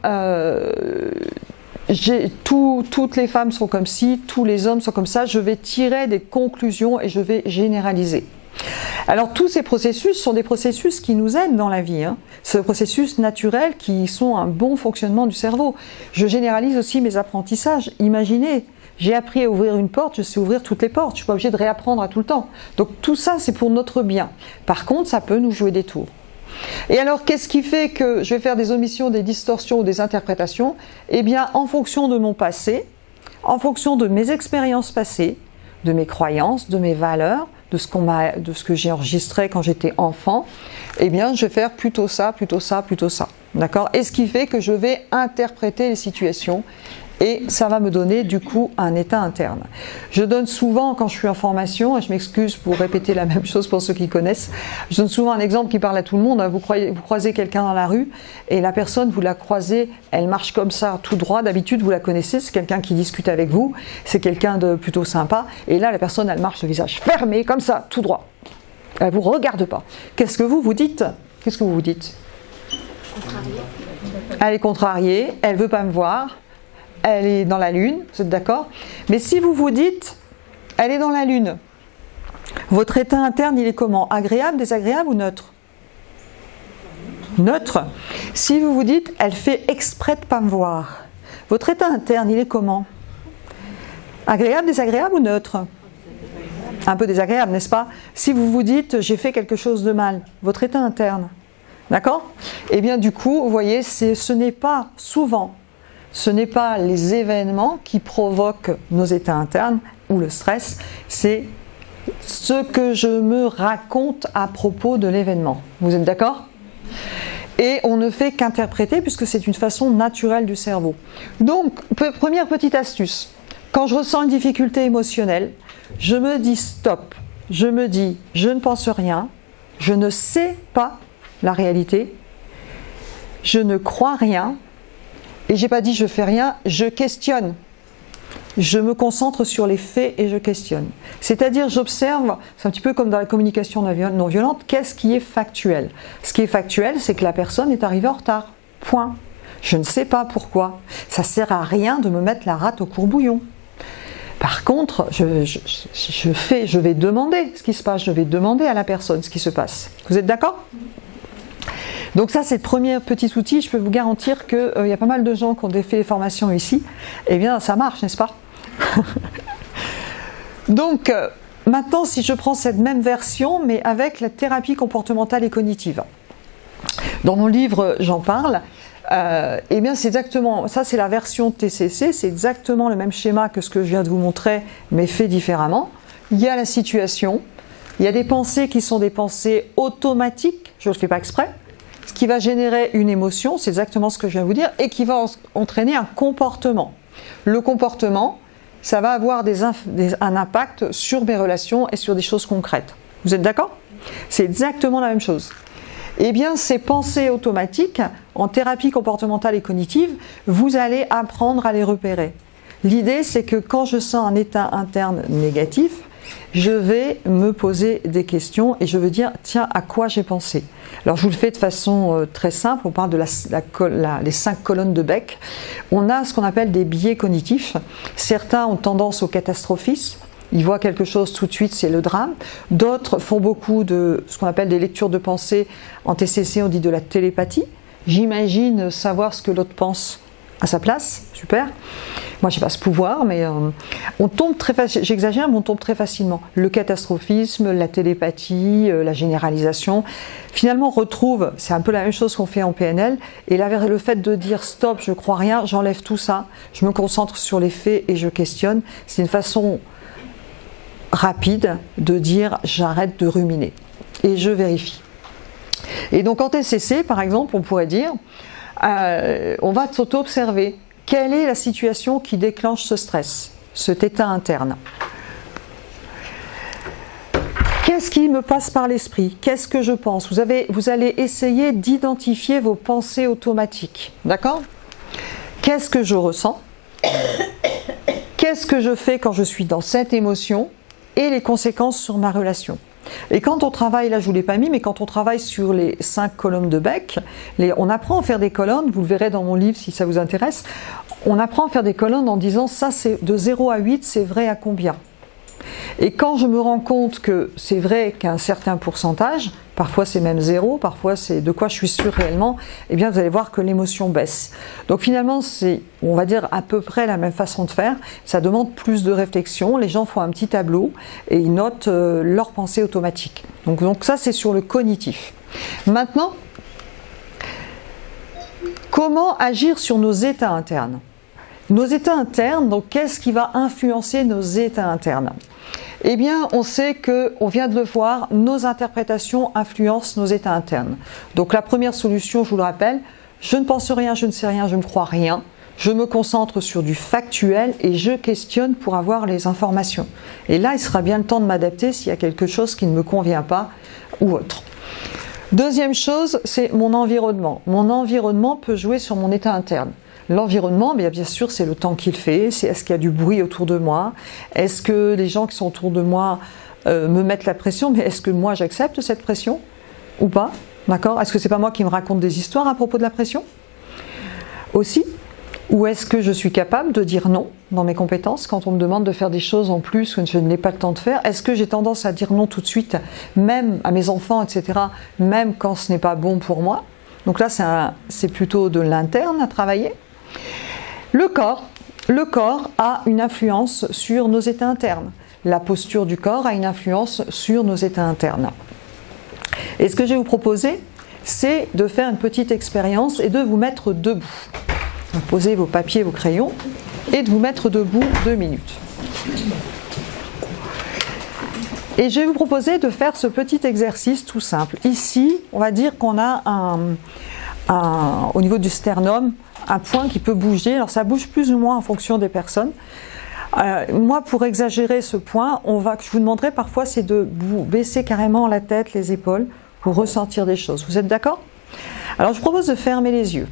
toutes les femmes sont comme ci, tous les hommes sont comme ça, je vais tirer des conclusions et je vais généraliser. Alors tous ces processus sont des processus qui nous aident dans la vie. Hein. C'est des processus naturels qui sont un bon fonctionnement du cerveau. Je généralise aussi mes apprentissages. Imaginez, j'ai appris à ouvrir une porte, je sais ouvrir toutes les portes, je ne suis pas obligée de réapprendre à tout le temps. Donc tout ça, c'est pour notre bien. Par contre, ça peut nous jouer des tours. Et alors, qu'est-ce qui fait que je vais faire des omissions, des distorsions ou des interprétations? Eh bien, en fonction de mon passé, en fonction de mes expériences passées, de mes croyances, de mes valeurs, de ce que j'ai enregistré quand j'étais enfant, eh bien, je vais faire plutôt ça, plutôt ça, plutôt ça. D'accord? Et ce qui fait que je vais interpréter les situations et ça va me donner du coup un état interne. Je donne souvent, quand je suis en formation, et je m'excuse pour répéter la même chose pour ceux qui connaissent, je donne souvent un exemple qui parle à tout le monde. Vous croisez quelqu'un dans la rue et la personne, vous la croisez, elle marche comme ça tout droit, d'habitude vous la connaissez, c'est quelqu'un qui discute avec vous, c'est quelqu'un de plutôt sympa, et là la personne elle marche le visage fermé, comme ça, tout droit. Elle ne vous regarde pas. Qu'est-ce que vous dites? Qu'est-ce que vous vous dites? Contrariée. Elle est contrariée, elle ne veut pas me voir. Elle est dans la lune, vous êtes d'accord? Mais si vous vous dites, elle est dans la lune, votre état interne, il est comment? Agréable, désagréable ou neutre? Neutre. Si vous vous dites, elle fait exprès de ne pas me voir, votre état interne, il est comment? Agréable, désagréable ou neutre? Un peu désagréable, n'est-ce pas? Si vous vous dites, j'ai fait quelque chose de mal, votre état interne, d'accord? Eh bien du coup, vous voyez, ce n'est pas souvent, ce n'est pas les événements qui provoquent nos états internes ou le stress, c'est ce que je me raconte à propos de l'événement. Vous êtes d'accord? Et on ne fait qu'interpréter puisque c'est une façon naturelle du cerveau. Donc, première petite astuce, quand je ressens une difficulté émotionnelle, je me dis stop, je me dis je ne pense rien, je ne sais pas la réalité, je ne crois rien, et je n'ai pas dit je fais rien, je questionne. Je me concentre sur les faits et je questionne. C'est-à-dire j'observe, c'est un petit peu comme dans la communication non violente, qu'est-ce qui est factuel? Ce qui est factuel, c'est que la personne est arrivée en retard. Point. Je ne sais pas pourquoi. Ça ne sert à rien de me mettre la rate au courbouillon. Par contre, je vais demander ce qui se passe, je vais demander à la personne ce qui se passe. Vous êtes d'accord ? Donc ça, c'est le premier petit outil. Je peux vous garantir qu'il y a pas mal de gens qui ont fait des formations ici. Eh bien, ça marche, n'est-ce pas? Donc, maintenant, si je prends cette même version, mais avec la thérapie comportementale et cognitive. Dans mon livre, j'en parle. Eh bien, c'est exactement, ça c'est la version TCC, c'est exactement le même schéma que ce que je viens de vous montrer, mais fait différemment. Il y a la situation, il y a des pensées qui sont des pensées automatiques, je ne le fais pas exprès, ce qui va générer une émotion, c'est exactement ce que je viens de vous dire, et qui va entraîner un comportement. Le comportement, ça va avoir un impact sur mes relations et sur des choses concrètes. Vous êtes d'accord? C'est exactement la même chose. Eh bien, ces pensées automatiques, en thérapie comportementale et cognitive, vous allez apprendre à les repérer. L'idée, c'est que quand je sens un état interne négatif, je vais me poser des questions et je vais dire, tiens, à quoi j'ai pensé? Alors, je vous le fais de façon très simple, on parle de les 5 colonnes de Beck. On a ce qu'on appelle des biais cognitifs. Certains ont tendance au catastrophisme. Ils voient quelque chose tout de suite, c'est le drame. D'autres font beaucoup de ce qu'on appelle des lectures de pensée. En TCC, on dit de la télépathie. J'imagine savoir ce que l'autre pense à sa place. Super. Moi, je n'ai pas ce pouvoir, mais on tombe très facilement. J'exagère, mais on tombe très facilement. Le catastrophisme, la télépathie, la généralisation. Finalement, on retrouve, c'est un peu la même chose qu'on fait en PNL. Et là, le fait de dire stop, je ne crois rien, j'enlève tout ça, je me concentre sur les faits et je questionne. C'est une façon rapide de dire j'arrête de ruminer et je vérifie. Et donc en TCC par exemple on pourrait dire on va s'auto-observer quelle est la situation qui déclenche ce stress, cet état interne. Qu'est-ce qui me passe par l'esprit? Qu'est-ce que je pense? Vous allez essayer d'identifier vos pensées automatiques, d'accord? Qu'est-ce que je ressens? Qu'est-ce que je fais quand je suis dans cette émotion? Et les conséquences sur ma relation. Et quand on travaille, là je ne vous l'ai pas mis, mais quand on travaille sur les 5 colonnes de Beck, on apprend à faire des colonnes, vous le verrez dans mon livre si ça vous intéresse, on apprend à faire des colonnes en disant ça c'est de 0 à 8, c'est vrai à combien? Et quand je me rends compte que c'est vrai qu'à un certain pourcentage, parfois c'est même 0, parfois c'est de quoi je suis sûre réellement, eh bien vous allez voir que l'émotion baisse. Donc finalement c'est, on va dire à peu près la même façon de faire, ça demande plus de réflexion, les gens font un petit tableau et ils notent leurs pensées automatiques. Donc ça c'est sur le cognitif. Maintenant, comment agir sur nos états internes? Nos états internes, donc qu'est-ce qui va influencer nos états internes? Eh bien, on sait que, on vient de le voir, nos interprétations influencent nos états internes. Donc la première solution, je vous le rappelle, je ne pense rien, je ne sais rien, je ne crois rien. Je me concentre sur du factuel et je questionne pour avoir les informations. Et là, il sera bien le temps de m'adapter s'il y a quelque chose qui ne me convient pas ou autre. Deuxième chose, c'est mon environnement. Mon environnement peut jouer sur mon état interne. L'environnement, bien sûr, c'est le temps qu'il fait, c'est est-ce qu'il y a du bruit autour de moi, est-ce que les gens qui sont autour de moi me mettent la pression, mais est-ce que moi j'accepte cette pression ou pas? D'accord? Est-ce que c'est pas moi qui me raconte des histoires à propos de la pression aussi? Ou est-ce que je suis capable de dire non dans mes compétences quand on me demande de faire des choses en plus que je n'ai pas le temps de faire? Est-ce que j'ai tendance à dire non tout de suite, même à mes enfants, etc., même quand ce n'est pas bon pour moi? Donc là, c'est plutôt de l'interne à travailler. Le corps a une influence sur nos états internes. La posture du corps a une influence sur nos états internes. Et ce que je vais vous proposer, c'est de faire une petite expérience et de vous mettre debout. Vous posez vos papiers, vos crayons et de vous mettre debout 2 minutes. Et je vais vous proposer de faire ce petit exercice tout simple. Ici, on va dire qu'on a au niveau du sternum, un point qui peut bouger. Alors ça bouge plus ou moins en fonction des personnes. Moi, pour exagérer ce point, je vous demanderai parfois, c'est de baisser carrément la tête, les épaules, pour ressentir des choses. Vous êtes d'accord? Alors je vous propose de fermer les yeux.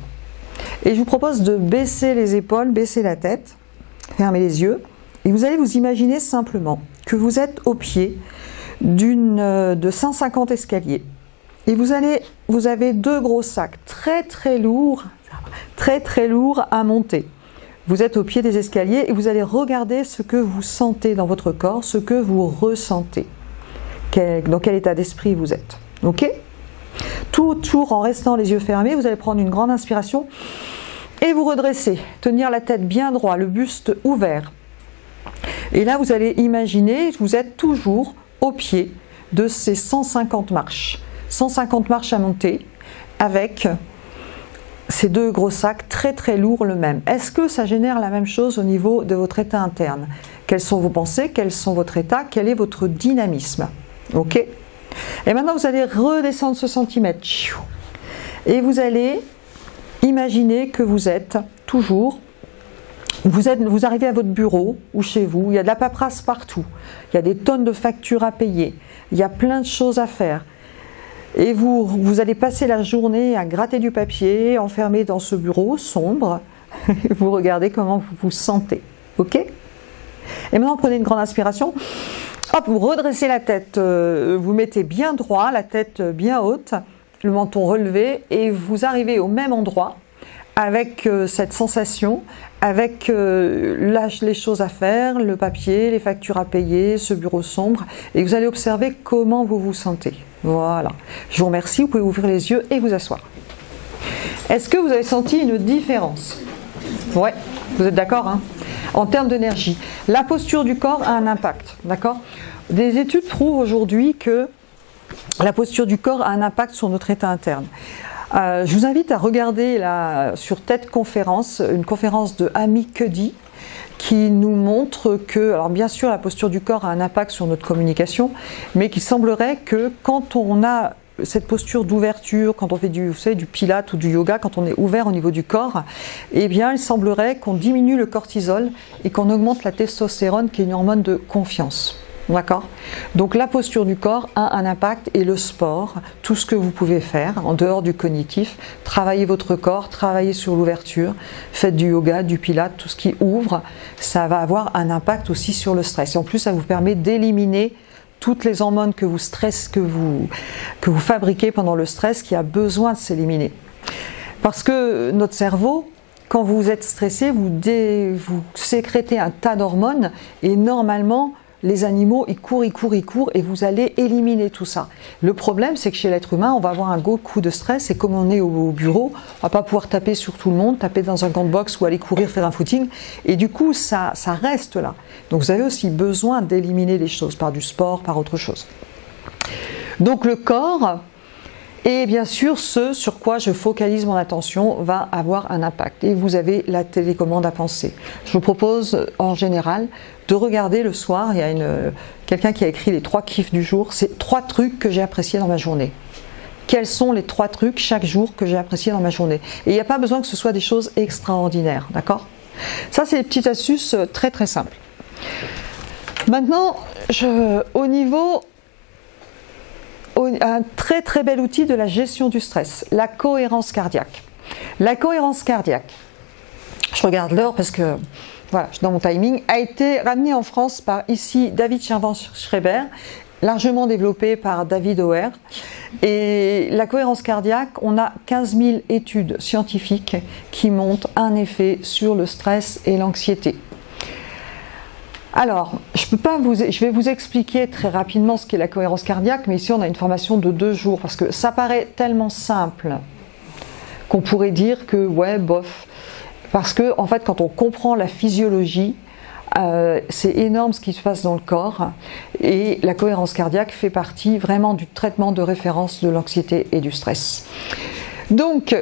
Et je vous propose de baisser les épaules, baisser la tête, fermer les yeux. Et vous allez vous imaginer simplement que vous êtes au pied de 150 escaliers. Et vous avez 2 gros sacs très lourds à monter. Vous êtes au pied des escaliers et vous allez regarder ce que vous sentez dans votre corps, ce que vous ressentez. Dans quel état d'esprit vous êtes. Ok? Toujours en restant les yeux fermés, vous allez prendre une grande inspiration et vous redresser. Tenir la tête bien droit, le buste ouvert. Et là, vous allez imaginer, vous êtes toujours au pied de ces 150 marches. 150 marches à monter avec ces 2 gros sacs très lourds le même. Est-ce que ça génère la même chose au niveau de votre état interne? Quelles sont vos pensées? Quels sont votre état? Quel est votre dynamisme? Ok? Et maintenant vous allez redescendre ce centimètre. Et vous allez imaginer que vous êtes toujours, vous arrivez à votre bureau ou chez vous, il y a de la paperasse partout, il y a des tonnes de factures à payer, il y a plein de choses à faire. Et vous allez passer la journée à gratter du papier, enfermé dans ce bureau sombre. Vous regardez comment vous vous sentez. Ok? Et maintenant, prenez une grande inspiration. Hop, vous redressez la tête, vous mettez bien droit, la tête bien haute, le menton relevé, et vous arrivez au même endroit avec cette sensation, avec les choses à faire, le papier, les factures à payer, ce bureau sombre, et vous allez observer comment vous vous sentez. Voilà. Je vous remercie, vous pouvez ouvrir les yeux et vous asseoir. Est-ce que vous avez senti une différence? Ouais, vous êtes d'accord, hein? En termes d'énergie, la posture du corps a un impact, d'accord? Des études prouvent aujourd'hui que la posture du corps a un impact sur notre état interne. Je vous invite à regarder sur TED Conférence, une conférence de Amy Cuddy, qui nous montre que, alors bien sûr la posture du corps a un impact sur notre communication, mais qu'il semblerait que quand on a cette posture d'ouverture, quand on fait du pilate ou du yoga, quand on est ouvert au niveau du corps, eh bien il semblerait qu'on diminue le cortisol et qu'on augmente la testostérone qui est une hormone de confiance. D'accord? Donc la posture du corps a un impact, et le sport, tout ce que vous pouvez faire en dehors du cognitif, travaillez votre corps, travaillez sur l'ouverture, faites du yoga, du pilate, tout ce qui ouvre, ça va avoir un impact aussi sur le stress. Et en plus ça vous permet d'éliminer toutes les hormones que vous fabriquez pendant le stress, qui a besoin de s'éliminer. Parce que notre cerveau, quand vous êtes stressé, vous sécrétez un tas d'hormones, et normalement les animaux, ils courent, et vous allez éliminer tout ça. Le problème, c'est que chez l'être humain, on va avoir un gros coup de stress, et comme on est au bureau, on va pas pouvoir taper sur tout le monde, taper dans un gant de boxe ou aller courir, faire un footing, et du coup, ça reste là. Donc vous avez aussi besoin d'éliminer les choses par du sport, par autre chose. Donc le corps, et bien sûr, ce sur quoi je focalise mon attention va avoir un impact. Et vous avez la télécommande à penser. Je vous propose, en général, de regarder le soir. Il y a quelqu'un qui a écrit les 3 kiffs du jour. C'est 3 trucs que j'ai appréciés dans ma journée. Quels sont les 3 trucs chaque jour que j'ai appréciés dans ma journée? Et il n'y a pas besoin que ce soit des choses extraordinaires, d'accord? Ça, c'est des petites astuces très très simples. Maintenant, un très très bel outil de la gestion du stress, la cohérence cardiaque. La cohérence cardiaque, je regarde l'heure parce que voilà, je suis dans mon timing, a été ramenée en France par ici David Schreiber, largement développé par David Auer. Et la cohérence cardiaque, on a 15 000 études scientifiques qui montrent un effet sur le stress et l'anxiété. Alors, je vais vous expliquer très rapidement ce qu'est la cohérence cardiaque, mais ici on a une formation de 2 jours, parce que ça paraît tellement simple qu'on pourrait dire que ouais, bof. Parce que en fait, quand on comprend la physiologie, c'est énorme ce qui se passe dans le corps, et la cohérence cardiaque fait partie vraiment du traitement de référence de l'anxiété et du stress. Donc,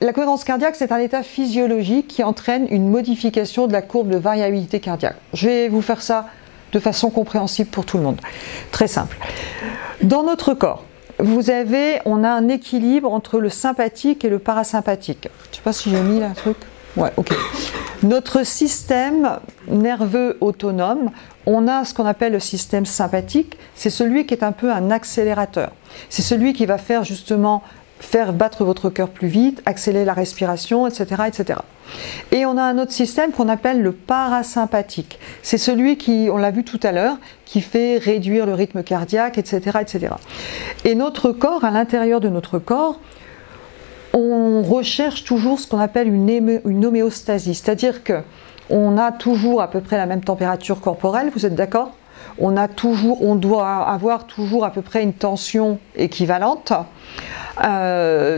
la cohérence cardiaque, c'est un état physiologique qui entraîne une modification de la courbe de variabilité cardiaque. Je vais vous faire ça de façon compréhensible pour tout le monde. Très simple. Dans notre corps, on a un équilibre entre le sympathique et le parasympathique. Je ne sais pas si j'ai mis là un truc. Ouais, ok. Notre système nerveux autonome, on a ce qu'on appelle le système sympathique. C'est celui qui est un peu un accélérateur. C'est celui qui va faire battre votre cœur plus vite, accélérer la respiration, etc., etc. Et on a un autre système qu'on appelle le parasympathique. C'est celui qui, on l'a vu tout à l'heure, qui fait réduire le rythme cardiaque, etc., etc. Et notre corps, à l'intérieur de notre corps, on recherche toujours ce qu'on appelle une homéostasie, c'est-à-dire qu'on a toujours à peu près la même température corporelle, vous êtes d'accord? On doit avoir toujours à peu près une tension équivalente,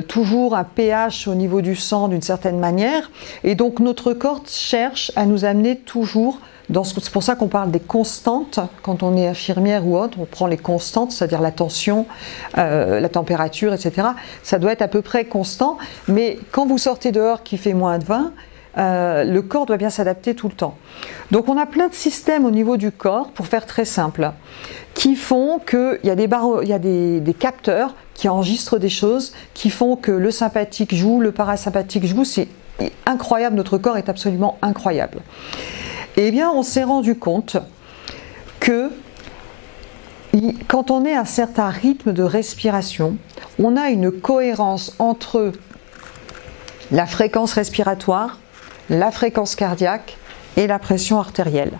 toujours un pH au niveau du sang d'une certaine manière, et donc notre corps cherche à nous amener toujours c'est pour ça qu'on parle des constantes. Quand on est infirmière ou autre, on prend les constantes, c'est-à-dire la tension, la température, etc. Ça doit être à peu près constant, mais quand vous sortez dehors qui fait moins de 20, le corps doit bien s'adapter tout le temps. Donc on a plein de systèmes au niveau du corps, pour faire très simple, qui font qu'il y a des capteurs qui enregistrent des choses, qui font que le sympathique joue, le parasympathique joue. C'est incroyable, notre corps est absolument incroyable. Eh bien, on s'est rendu compte qu'il quand on est à un certain rythme de respiration, on a une cohérence entre la fréquence respiratoire, la fréquence cardiaque et la pression artérielle.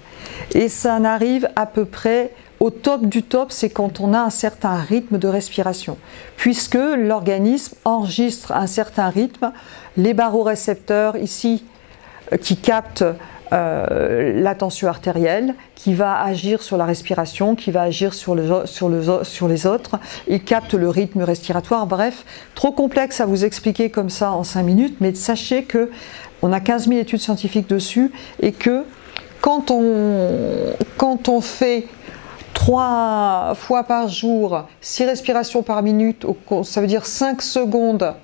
Et ça n'arrive à peu près au top du top, c'est quand on a un certain rythme de respiration, puisque l'organisme enregistre un certain rythme, les barorécepteurs ici qui captent la tension artérielle, qui va agir sur la respiration, qui va agir sur les autres, ils captent le rythme respiratoire. Bref, trop complexe à vous expliquer comme ça en 5 minutes, mais sachez que on a 15 000 études scientifiques dessus et que quand on fait 3 fois par jour, 6 respirations par minute, ça veut dire 5 secondes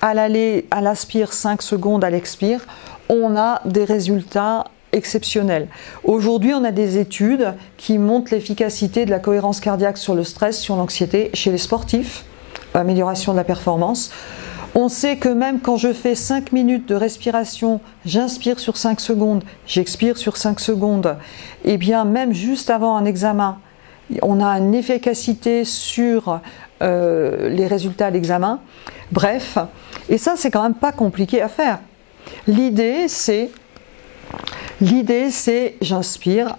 à l'aller, à l'aspire, 5 secondes à l'expire, on a des résultats exceptionnels. Aujourd'hui, on a des études qui montrent l'efficacité de la cohérence cardiaque sur le stress, sur l'anxiété chez les sportifs, amélioration de la performance. On sait que même quand je fais 5 minutes de respiration, j'inspire sur 5 secondes, j'expire sur 5 secondes, et bien même juste avant un examen, on a une efficacité sur les résultats à l'examen. Bref, et ça c'est quand même pas compliqué à faire. L'idée c'est j'inspire,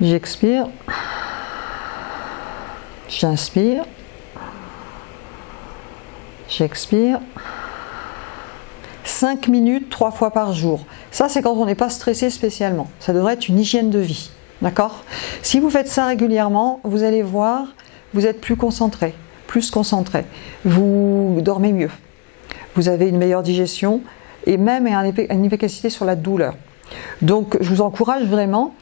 j'expire, j'inspire, j'expire. 5 minutes 3 fois par jour. Ça c'est quand on n'est pas stressé spécialement. Ça devrait être une hygiène de vie. D'accord ? Si vous faites ça régulièrement, vous allez voir, vous êtes plus concentré, vous dormez mieux, vous avez une meilleure digestion et même une efficacité sur la douleur. Donc je vous encourage vraiment.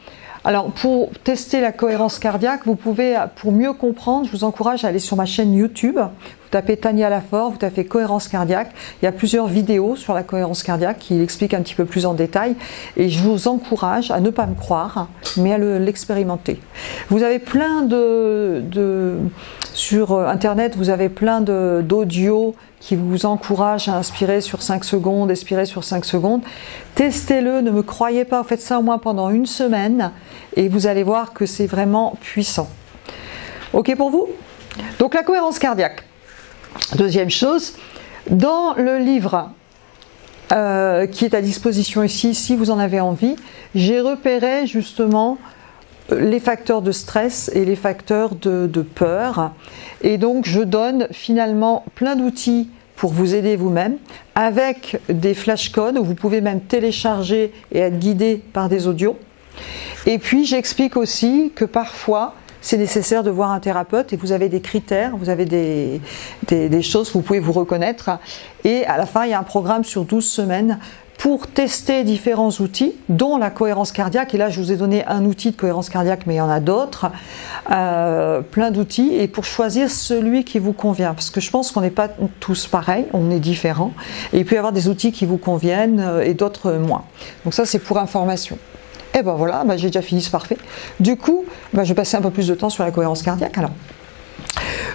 Alors pour tester la cohérence cardiaque, vous pouvez, pour mieux comprendre, je vous encourage à aller sur ma chaîne YouTube. Vous tapez Tania Lafort, vous tapez cohérence cardiaque. Il y a plusieurs vidéos sur la cohérence cardiaque qui l'expliquent un petit peu plus en détail. Et je vous encourage à ne pas me croire, mais à l'expérimenter. Vous avez plein sur Internet, vous avez plein d'audios qui vous encouragent à inspirer sur 5 secondes, expirer sur 5 secondes. Testez-le, ne me croyez pas, faites ça au moins pendant une semaine et vous allez voir que c'est vraiment puissant. Ok pour vous? Donc la cohérence cardiaque. Deuxième chose, dans le livre qui est à disposition ici, si vous en avez envie, j'ai repéré justement les facteurs de stress et les facteurs de peur. Et donc je donne finalement plein d'outils pour vous aider vous-même, avec des flashcodes où vous pouvez même télécharger et être guidé par des audios. Et puis j'explique aussi que parfois c'est nécessaire de voir un thérapeute et vous avez des critères, vous avez des choses que vous pouvez vous reconnaître. Et à la fin, il y a un programme sur 12 semaines pour tester différents outils, dont la cohérence cardiaque. Et là, je vous ai donné un outil de cohérence cardiaque, mais il y en a d'autres, plein d'outils, et pour choisir celui qui vous convient. Parce que je pense qu'on n'est pas tous pareils, on est différents. Et il peut y avoir des outils qui vous conviennent et d'autres moins. Donc ça, c'est pour information. Et ben voilà, j'ai déjà fini ce parfait. Du coup, je vais passer un peu plus de temps sur la cohérence cardiaque alors.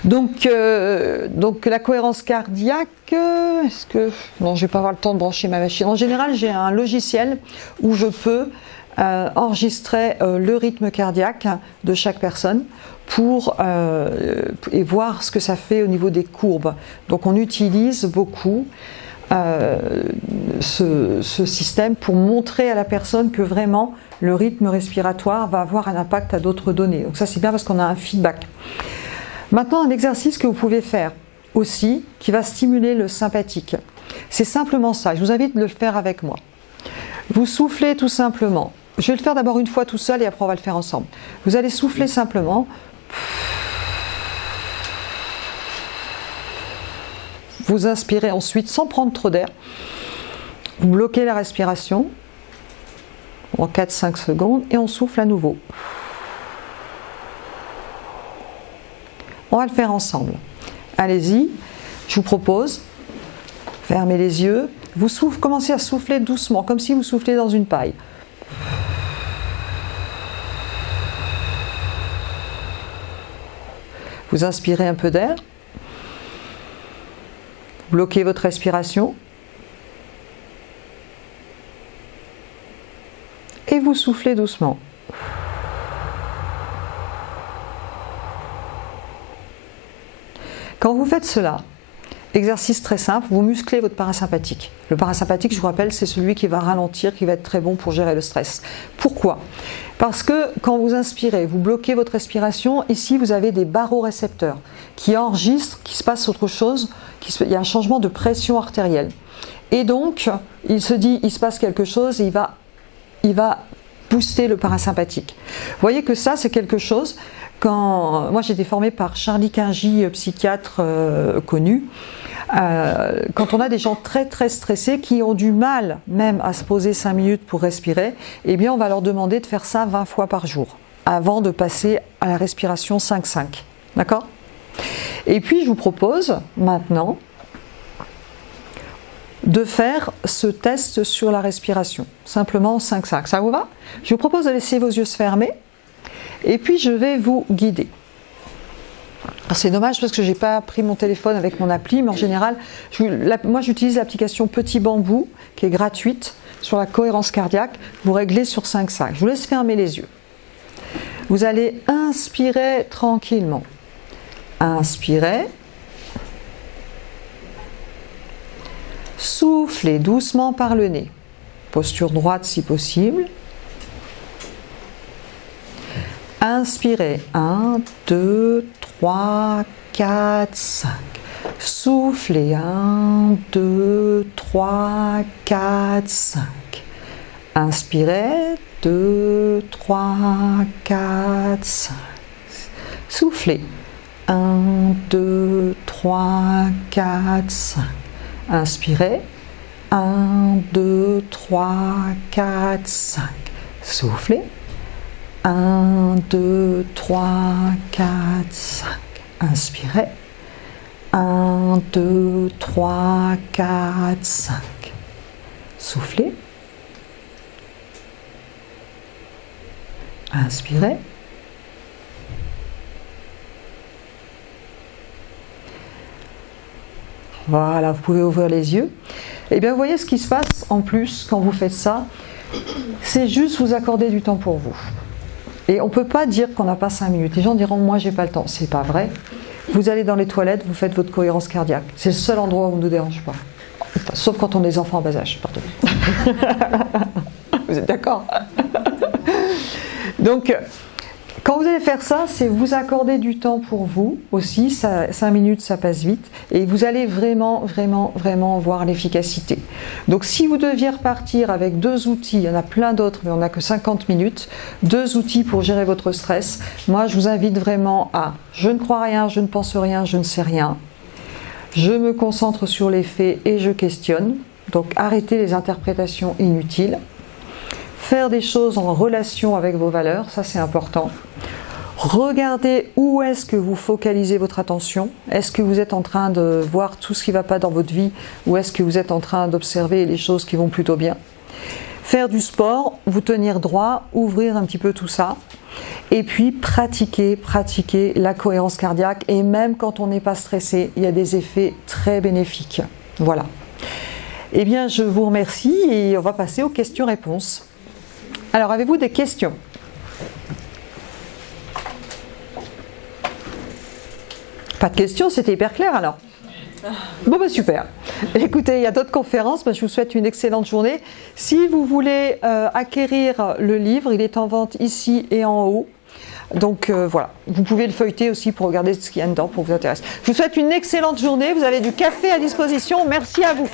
Donc la cohérence cardiaque, est-ce que... Non, je ne vais pas avoir le temps de brancher ma machine. En général, j'ai un logiciel où je peux enregistrer le rythme cardiaque de chaque personne pour et voir ce que ça fait au niveau des courbes. Donc on utilise beaucoup ce système pour montrer à la personne que vraiment le rythme respiratoire va avoir un impact à d'autres données. Donc ça c'est bien parce qu'on a un feedback. Maintenant, un exercice que vous pouvez faire aussi, qui va stimuler le sympathique. C'est simplement ça, je vous invite à le faire avec moi. Vous soufflez tout simplement. Je vais le faire d'abord une fois tout seul et après on va le faire ensemble. Vous allez souffler simplement. Vous inspirez ensuite sans prendre trop d'air. Vous bloquez la respiration en 4-5 secondes et on souffle à nouveau. On va le faire ensemble. Allez-y, je vous propose, fermez les yeux, vous commencez à souffler doucement, comme si vous soufflez dans une paille. Vous inspirez un peu d'air, bloquez votre respiration et vous soufflez doucement. Quand vous faites cela, exercice très simple, vous musclez votre parasympathique. Le parasympathique, je vous rappelle, c'est celui qui va ralentir, qui va être très bon pour gérer le stress. Pourquoi? Parce que quand vous inspirez, vous bloquez votre respiration, ici vous avez des barorécepteurs qui enregistrent qu'il se passe autre chose, il y a un changement de pression artérielle. Et donc, il se dit, il se passe quelque chose et il va booster le parasympathique. Vous voyez que ça, c'est quelque chose, moi j'ai été formée par Charlie Kingy, psychiatre connu, quand on a des gens très très stressés qui ont du mal même à se poser 5 minutes pour respirer, eh bien on va leur demander de faire ça 20 fois par jour avant de passer à la respiration 5-5. D'accord? Et puis je vous propose maintenant de faire ce test sur la respiration, simplement 5-5. Ça vous va? Je vous propose de laisser vos yeux se fermer et puis je vais vous guider. C'est dommage parce que je n'ai pas pris mon téléphone avec mon appli, mais en général, moi j'utilise l'application Petit Bambou qui est gratuite sur la cohérence cardiaque. Vous réglez sur 5-5. Je vous laisse fermer les yeux. Vous allez inspirer tranquillement. Inspirez. Soufflez doucement par le nez. Posture droite si possible. Inspirez. 1, 2, 3, 4, 5. Soufflez. 1, 2, 3, 4, 5. Inspirez. 2, 3, 4, 5. Soufflez. 1, 2, 3, 4, 5. Inspirez. 1, 2, 3, 4, 5. Soufflez. 1, 2, 3, 4, 5. Inspirez. 1, 2, 3, 4, 5. Soufflez. Inspirez. Voilà, vous pouvez ouvrir les yeux. Et bien, vous voyez ce qui se passe en plus quand vous faites ça, c'est juste vous accorder du temps pour vous. Et on ne peut pas dire qu'on n'a pas 5 minutes. Les gens diront, moi, j'ai pas le temps. C'est pas vrai. Vous allez dans les toilettes, vous faites votre cohérence cardiaque. C'est le seul endroit où on ne nous dérange pas. Sauf quand on est des enfants en bas âge, pardon. Vous êtes d'accord? Donc, quand vous allez faire ça, c'est vous accorder du temps pour vous aussi. 5 minutes, ça passe vite. Et vous allez vraiment, vraiment, vraiment voir l'efficacité. Donc, si vous deviez repartir avec 2 outils, il y en a plein d'autres, mais on n'a que 50 minutes, 2 outils pour gérer votre stress, moi, je vous invite vraiment à « je ne crois rien, je ne pense rien, je ne sais rien ». Je me concentre sur les faits et je questionne. Donc, arrêtez les interprétations inutiles. Faire des choses en relation avec vos valeurs, ça c'est important. Regardez où est-ce que vous focalisez votre attention. Est-ce que vous êtes en train de voir tout ce qui ne va pas dans votre vie ou est-ce que vous êtes en train d'observer les choses qui vont plutôt bien? Faire du sport, vous tenir droit, ouvrir un petit peu tout ça. Et puis pratiquer la cohérence cardiaque. Et même quand on n'est pas stressé, il y a des effets très bénéfiques. Voilà. Eh bien, je vous remercie et on va passer aux questions-réponses. Alors, avez-vous des questions? Pas de questions, c'était hyper clair alors. Bon, bah super. Écoutez, il y a d'autres conférences, je vous souhaite une excellente journée. Si vous voulez acquérir le livre, il est en vente ici et en haut. Donc voilà, vous pouvez le feuilleter aussi pour regarder ce qu'il y a dedans pour vous intéresser. Je vous souhaite une excellente journée, vous avez du café à disposition, merci à vous.